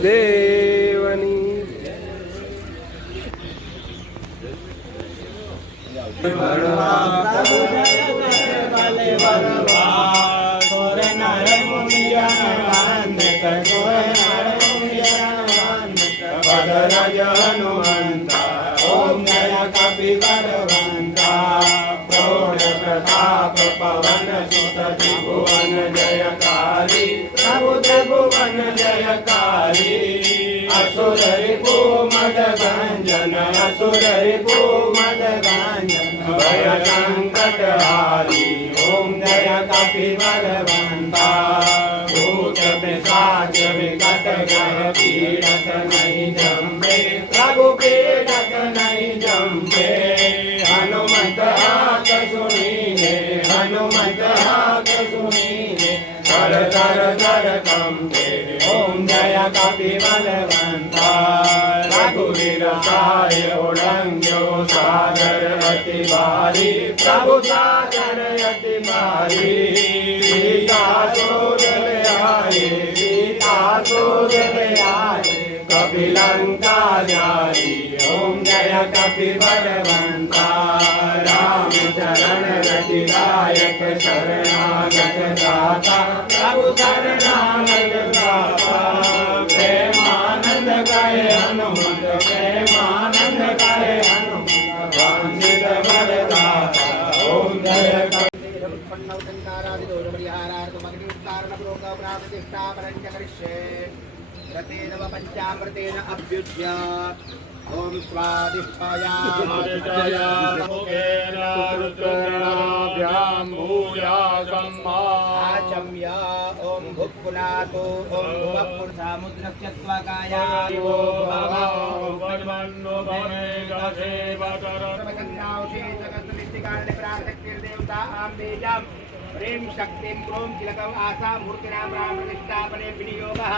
દેવની હનુમંતા ઓમ જય કપિવરવંતા પ્રૌઢ પ્રતાપ પવન સુત ત્રિભુવન જયકારી પ્રભુ ત્રિભુવન જયકારી असुर रिपु मद गंजन असुर रिपु मद गंजन भय संकट हारी ओम जय कपिवरवंता भूत पिशाच विकट ग्रह पीड़त नहीं जम्पे प्रभु पीड़त नहीं जम्पे हनुमत हाथ सुनीने हनुमत हाथ सुनीने तर तर तर कंपे ओम जय कपिवरवंता रघुवीर साय उल्लंघ्यो सागर अति भारी प्रभु सागर अति भारी सीता शोध ले आए कपिलंका जारी ओम जय कपिवरवंता राम चरण रति दायक शरणागत दाता प्रभु शरणागत दाता प्रेमानंद कहे हनुमत प्रेमानंद कहे हनुमत वांछित वरदाता ओम जय रतेन व पंचामृतेन अभ्युज्य ओम स्वादिष्ठायामुकेन रुद्रनाभ्यां भूयासम् आचम्य ओम भुक्पुनातो ओम भुवपुरसामुद्रक्ष्यत्वकाया वो भगवन्नो भवेगसेवकरमकन्नावशे जगत्सृष्टिकारणे प्रार्थक्तिर्देवता आम्बेजं प्रेम शक्तिं क्रोम तिलकम् आसा मूर्तिनां प्राणप्रतिष्ठापने विनियोगः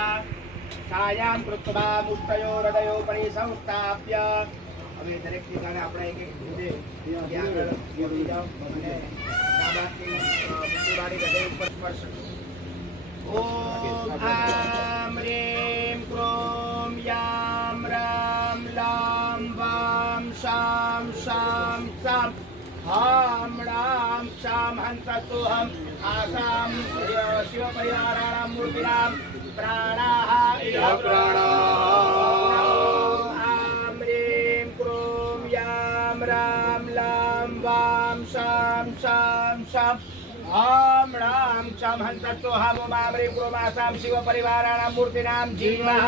छायां कृत्वा मुष्टयो हृदयो परिसंस्थाप्य હવે દરેક ઠેકાણે આપણે એક એક દૂધે ત્યાં આગળ બોલી જાઓ અને સાબાની મુઠ્ઠીવાળી હૃદય ઉપર સ્પર્શ ઓમ આમ રીમ ક્રોમ ॐ हंसस्तोऽहम् आसां शिवपरिवाराणां मूर्तीनां प्राणाः इह प्राणाः आं ह्रीं क्रों यां रां लां वां शां शां शं ॐ रां क्षं हंसस्तोऽहम् ॐ ह्रीं क्रों आसां शिवपरिवाराणां मूर्तीनां जीवः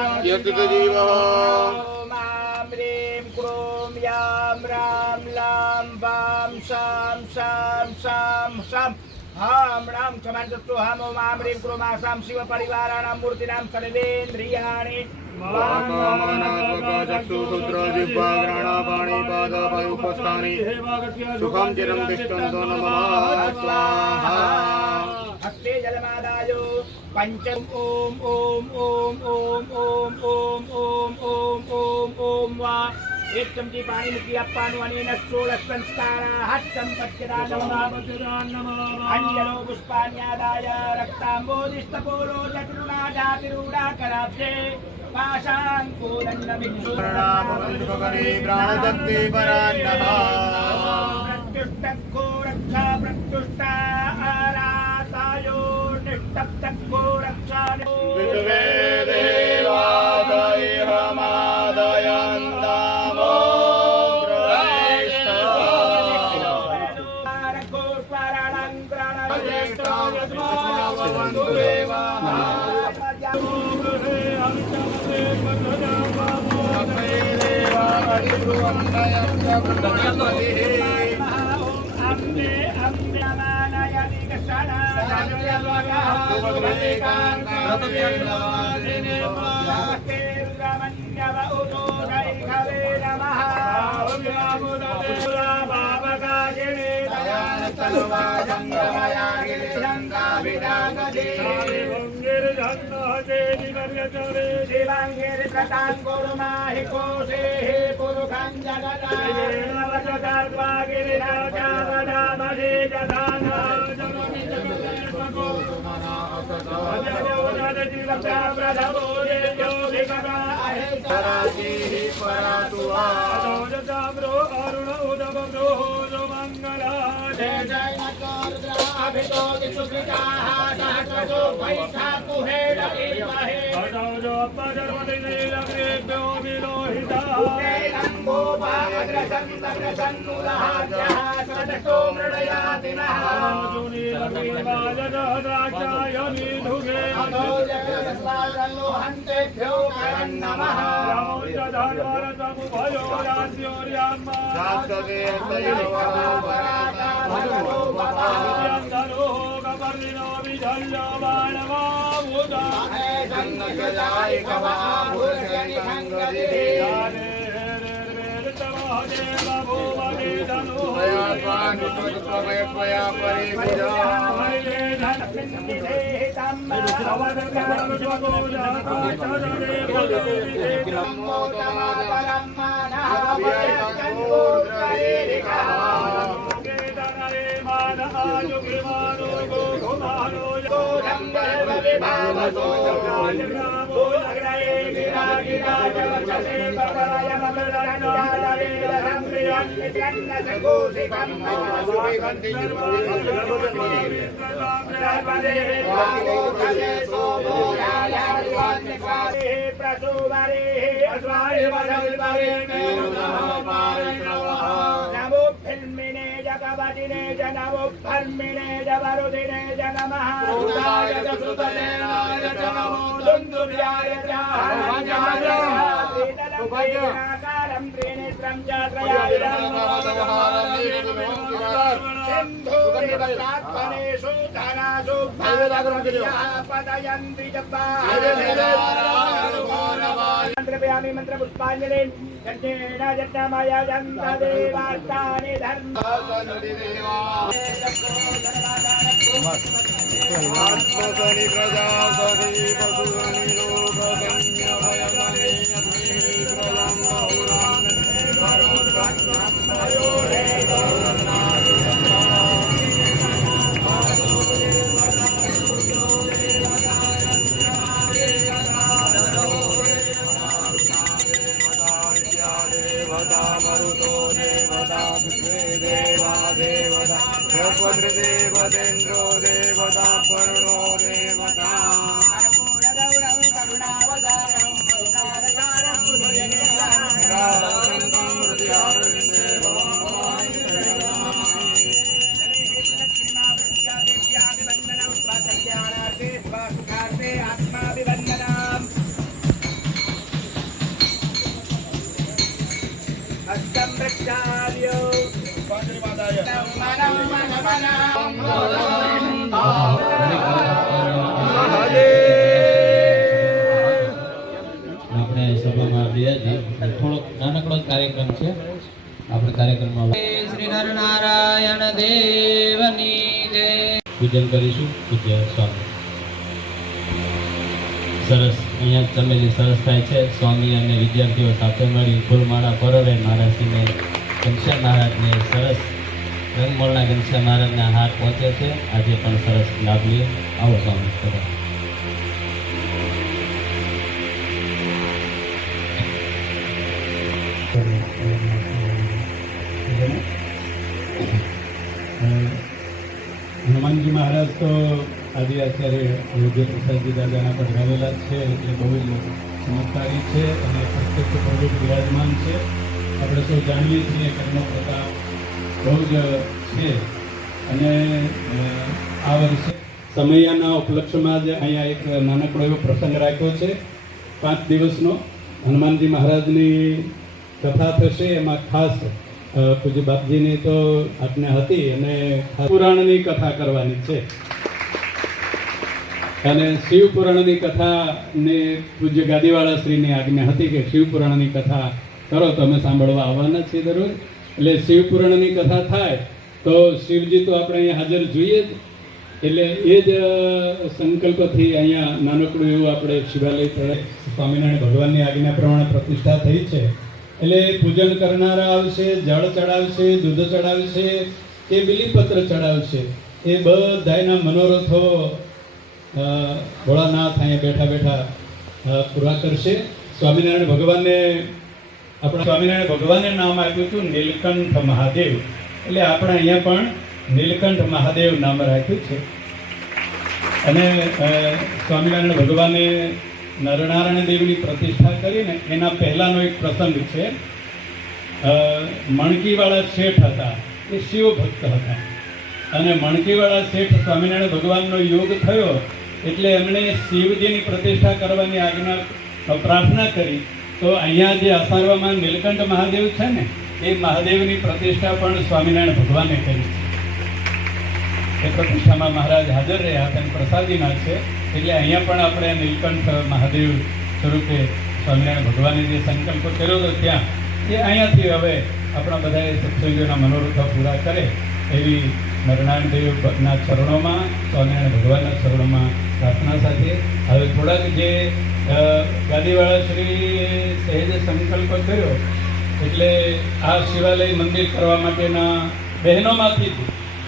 ह्रीं क्रों यां रां लां वां शां शां शं शं ॐ रां क्षमन्तस्तोऽहम् ॐ ह्रीं क्रों आसां शिवपरिवाराणां मूर्तीनां सर्वेन्द्रियाणि सुखं चिरं तिष्ठन्तु नमः स्वाहा हस्ते जलमादायो पंचम ओम ओम ओम ओम ओम ओम ओम ओम ओम ओम वा एक चमची पानी मुखी अप्पानु अनेन षोडश संस्काराः सम्पद्यतान् नमः अंजलो पुष्पाण्यादाय रक्ताम्बोधिस्तपोलो चतुर्णा जातिरूढा कराब्जे पाशाङ्कुदण्डभिक्षुर्णामपरि प्राणशक्ति परान्नः प्रत्युष्टको रक्षा प्रत्युष्टा आरातायो निष्टप्तको रक्षा विश्वे देवादयमादयन्तामो शिवांगेर प्रतां गुरुमाहि कोशे पुरुषं जगदागिरिराजावदामहे जदाना प्रधवो देवोधिकता सराजिः परातुवा अरुण उदभो मंगला जय जय अभितो सुकृताः सहस्रशो वैठा कुहेड इमहे जो पदर्वदिनेभ्यो विलोहिता गोपा अग्रसन्नुलहाद्यः सदतो मृडयातिनः द्राक्षायनीधुगे हन्तेभ्यो नमः धर्मरतमुभयो राज्योर्याम्मा गपर्णिनो विधल्यो बाणवामुदा नमो फिल्मिने जगवदिने जनमो फर्मिणे जवरुदिने जनमहारुदाय जसुतसेनाय जनमो दुन्दुभ्याय कारं त्रिनेत्रं च सिन्धुरिवत्रात्मनेषु धनासु पदयन्ति मंत्रपयामि मंत्रपुष्पाञ्जलिं यज्ञेन यज्ञमय जन्तदेवास्तानि धर्म आत्मसनि प्रजासनि पशुसनि लोकसंज्ञभयसनि प्रजं बहुरान् देवता मरुतो देवता विश्वे देवा देवता देवता नमस्ते आत्माभिवन्दनाम् हस्तं प्रक्षाल्यो આપણે સભામાં આવ્યા છીએ થોડોક નાનકડો જ કાર્યક્રમ છે આપણે કાર્યક્રમમાં શ્રી નરનારાયણ દેવની જય પૂજન કરીશું પૂજ્ય સ્વામી સરસ અહીંયા ચમેલી સરસ થાય છે સ્વામી અને વિદ્યાર્થીઓ સાથે મળી ફૂલમાળા પરોવે મહારાજને ઘનશ્યામ મહારાજને સરસ રંગમોળના ઘનશ્યામ મહારાજના હાથ પહોંચે છે આજે પણ સરસ લાભ લઈએ આવો સ્વામી કરો હનુમાનજી મહારાજ તો આદિ આચાર્ય યોગ્ય પ્રસાદજી દાદાના પર રહેલા છે એટલે બહુ જ ચમત્કારી છે અને પ્રત્યક્ષ પ્રવૃત્ત વિરાજમાન છે આપણે સૌ જાણીએ છીએ કર્મનો પ્રતાપ બહુ જ છે અને આ વર્ષે સમયાના ઉપલક્ષ્યમાં જ અહીંયા એક નાનકડો એવો પ્રસંગ રાખ્યો છે 5 દિવસનો હનુમાનજી મહારાજની કથા થશે એમાં ખાસ પૂજ્ય બાપજીની તો આજ્ઞા હતી અને પુરાણની કથા કરવાની છે અને શિવ પુરાણની કથાને પૂજ્ય ગાદીવાળા શ્રીની આજ્ઞા હતી કે શિવ પુરાણની કથા કરો તો અમે સાંભળવા આવવાના છીએ દરરોજ એટલે શિવ પુરાણની કથા થાય તો શિવજી તો આપણે અહીંયા હાજર જોઈએ જ એટલે એ જ સંકલ્પથી અહીંયા નાનકડું એવું આપણે શિવાલય સ્વામિનારાયણ ભગવાનની આજ્ઞા પ્રમાણે પ્રતિષ્ઠા થઈ છે એટલે પૂજન કરનારા આવશે જળ ચડાવશે દૂધ ચડાવશે કે બિલીપત્ર ચડાવશે એ બધાના મનોરથો ભોળાનાથ અહીંયા બેઠા બેઠા પૂરા કરશે સ્વામિનારાયણ ભગવાનને આપણા સ્વામિનારાયણ ભગવાને નામ આપ્યું હતું નીલકંઠ મહાદેવ એટલે આપણે અહીંયા પણ નીલકંઠ મહાદેવ નામ રાખ્યું છે અને સ્વામિનારાયણ ભગવાને નરનારાયણ દેવની પ્રતિષ્ઠા કરીને એના પહેલાંનો એક પ્રસંગ છે મણકીવાળા શેઠ હતા એ શિવ ભક્ત હતા અને મણકીવાળા શેઠ સ્વામિનારાયણ ભગવાનનો યોગ થયો એટલે એમણે શિવજીની પ્રતિષ્ઠા કરવાની આજ્ઞા પ્રાર્થના કરી તો અહીંયા જે અસારવામાં નીલકંઠ મહાદેવ છે ને એ મહાદેવની પ્રતિષ્ઠા પણ સ્વામિનારાયણ ભગવાને કરી છે એ પ્રતિષ્ઠામાં મહારાજ હાજર રહ્યા હતા પ્રસાદીના છે એટલે અહીંયા પણ આપણે નીલકંઠ મહાદેવ સ્વરૂપે સ્વામિનારાયણ ભગવાને જે સંકલ્પ કર્યો હતો ત્યાં એ અહીંયાથી હવે આપણા બધાએ સત્સંગીઓના મનોરથો પૂરા કરે એવી નરનારાયણ દેવના ચરણોમાં સ્વામિનારાયણ ભગવાનના ચરણોમાં પ્રાર્થના સાથે હવે થોડાક જે ગાદીવાળા શ્રીએ સહેજ સંકલ્પ કર્યો એટલે આ શિવાલય મંદિર કરવા માટેના બહેનોમાંથી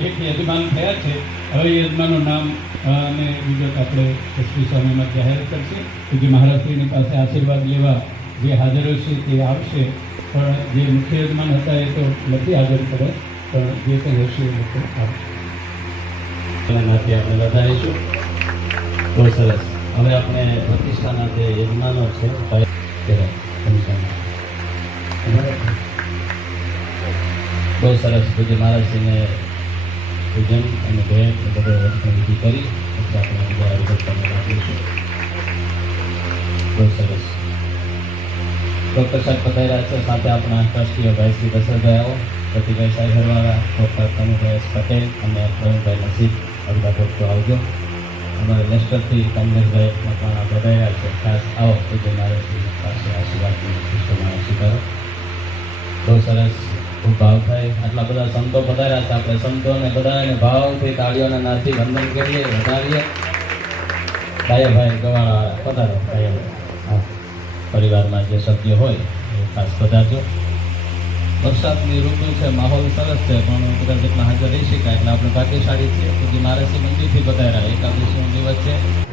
એક યજમાન થયા છે હવે યજમાનનું નામ અને વિગત આપણે એસપી સ્વામીમાં જાહેર કરશે કે મહારાજશ્રીની પાસે આશીર્વાદ લેવા જે હાજર હશે તે આવશે પણ જે મુખ્ય યજમાન હતા એ તો નથી હાજર પડે પણ જે કંઈ હશે એ લોકો આવશે એનાથી આપણે વધારીશું બહુ સરસ હવે આપણે પ્રતિષ્ઠાના જે યજમાનો છે બહુ સરસ પૂજ્ય મહારાજશ્રીને પૂજન અને ભેટ બધો વિધિ કરી એટલે આપણે બીજા અનુભવ આપીશું બહુ સરસ ડૉક્ટર સાહેબ પધાર્યા છે સાથે આપણા ટ્રસ્ટીઓ ભાઈ શ્રી દશરથભાઈ આવો પ્રતિભાઈ સાહેબ હરવાળા ડૉક્ટર કનુભાઈ એસ પટેલ અને પ્રવીણભાઈ નસીબ અડધા ડૉક્ટર આવજો અમારે લેસ્ટરથી કમલેશભાઈ મકવાણા પધાર્યા છે ખાસ આવો પૂજ્ય મહારાજશ્રી પાસે આશીર્વાદની પુષ્પમાળા સ્વીકારો બહુ સરસ ખૂબ ભાવ થાય આટલા બધા સંતો પધાર્યા છે આપણે સંતોને બધાને ભાવથી તાળીઓના નાદથી વંદન કરીએ વધાવીએ ડાયાભાઈ ગવાળાવાળા પધારો ડાયાભાઈ હા પરિવારમાં જે સભ્ય હોય એ ખાસ પધારજો વરસાદની ઋતુ છે માહોલ સરસ છે પણ બધા જેટલા હાજર રહી શકાય એટલે આપણે ભાગ્યશાળી છીએ પછી મહારાજશ્રી મંદિરથી પધાર્યા એકાદશીનો દિવસ છે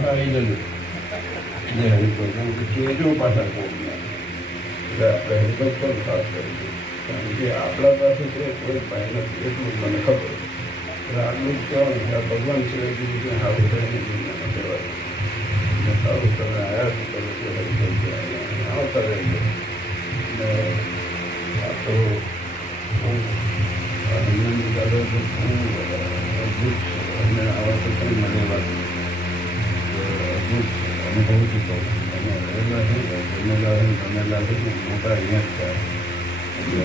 પાછા આવી જજો જે હરિભક્ત કેજો પાછા કોઈને એટલે આપણે હરિભક્ત પણ ખાસ કરીશું કારણ કે આપણા પાસે છે કોઈ પાય નથી એટલું મને ખબર એટલે આટલું જ કહેવાનું કે આ ભગવાન છે એ રીતે સારું કરીને દુનિયામાં કહેવાય સારું તમે આવ્યા છો તમે છે હરિભક્ત આવતા રહેજો ને આ તો હનુમાનજી દાદા તો ખૂબ અદભુત છે અને આવા તો કંઈ મને વાત અદભુત અનુભવ ચૂકો અને રહેલા છે ગમેલા છે મોટા અહીંયા જ થાય એટલે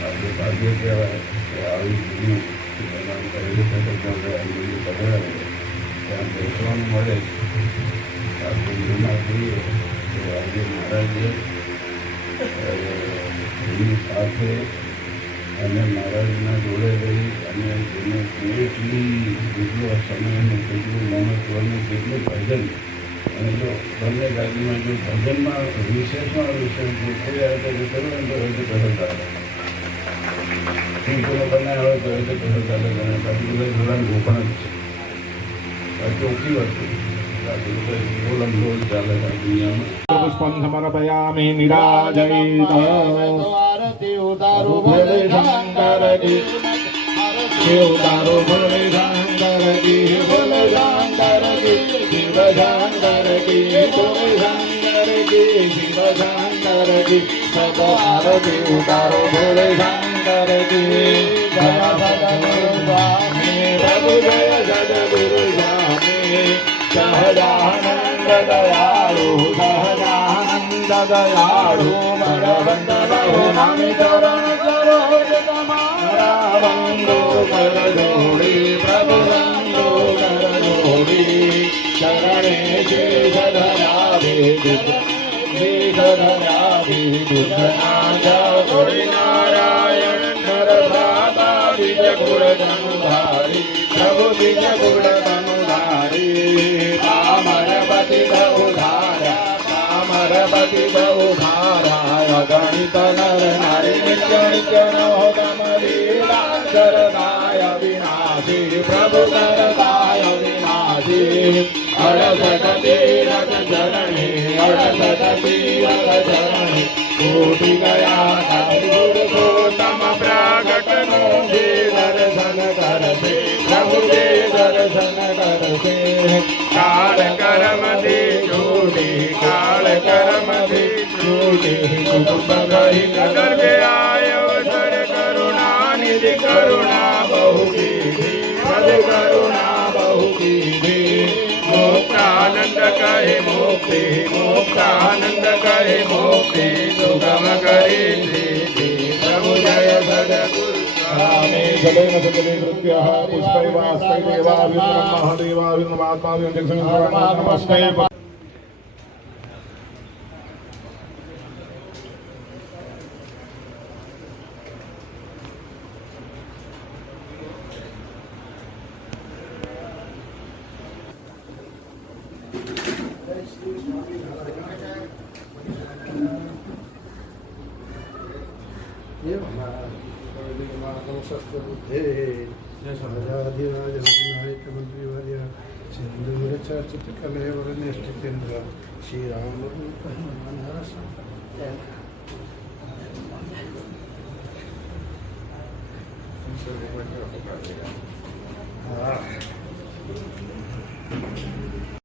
આપણે ભાગ્ય કહેવાય કે આવી જૂનું બનાવ કરેલું છે તો આવી બધું પકડાવે ત્યાં બેસવાનું મળે આપણે જૂના જોઈએ તો આજે મહારાજે એની સાથે અને મહારાજના જોડે રહી અને એને કેટલી કેટલો સમય અને કેટલું મહત્વનું કેટલું ભજન અને જો બંને ગાદીમાં જો ભજનમાં વિશેષમાં વિશેષ જો કોઈ આવે તો કરવું ને તો હોય તો કહો ચાલે સિંહનો બનાવ્યો હોય તો હોય તો કહો ચાલે અને બાકી બધા જોડાણ ગોપણ જ છે આ ચોખ્ખી વસ્તુ બાકી બધા બોલમ બોલ ચાલે આ દુનિયામાં પુષ્પમ સમર્પયામિ નિરાજયિત આરતી ઉતારો ભોલે શંકર કી ઉતારો ભોલે શંકર કી ભોલે શંકર કી શિવ શંકર કી ભોલે શંકર કી શિવ શંકર કી સત આરતી ઉતારો ભોલે શંકર કી જય સદગુરુ સ્વામી પ્રભુ જય સદગુરુ સ્વામી સહજાનંદ દયાળુ સહજાનંદ દયાળુ બળવંત બહુ નામી ચરણ સરોજ તમારા વંદો કર જોડી પ્રભુ વંદો કર જોડી શરણે છે સધરા વિદુત વિધરા વિદુત નાજા ગોડી નારાયણ નર ભ્રાતા બીજ ગુણ ધનુધારી પ્રભુ બીજ ગુણ ધનુધારી પામરપતિ બહુ ધારા પામરપતિ બહુ ધારા ગણિત નર નારી નિત્ય નિત્ય નવો ગમરીલા કરતાય વિનાશી પ્રભુ કરતાય વિનાશી અડસઠ તીરથ ચરણી અડસઠ તીરથ ચરણી કોટી ગયા પુરુષોત્તમ પ્રાગટ નો જે દર્શન કરશે પ્રભુ જે દર્શન કરશે કાળ કર્મ થી છૂટી કાળ કર્મ થી છૂટી કુટુંબ ગઈ કદર કે અવસર કરુણા નિધિ કરુણા બહુ કીધી પદ કરુણા બહુ કીધી મુક્તાનંદ કહે મુક્તિ મુક્તાનંદ કહે મુક્તિ સુગમ કરી દીધી પ્રભુ જય સદગુરુ સ્વામી જલેન સકલે કૃત્ય પુષ્પૈવાસ્તૈવા વિષ્ણુ મહાદેવા વિષ્ણુ માતા વિષ્ણુ નમસ્તે કલેવરનિષ્ઠિકેન્દ્ર શ્રી રામ હા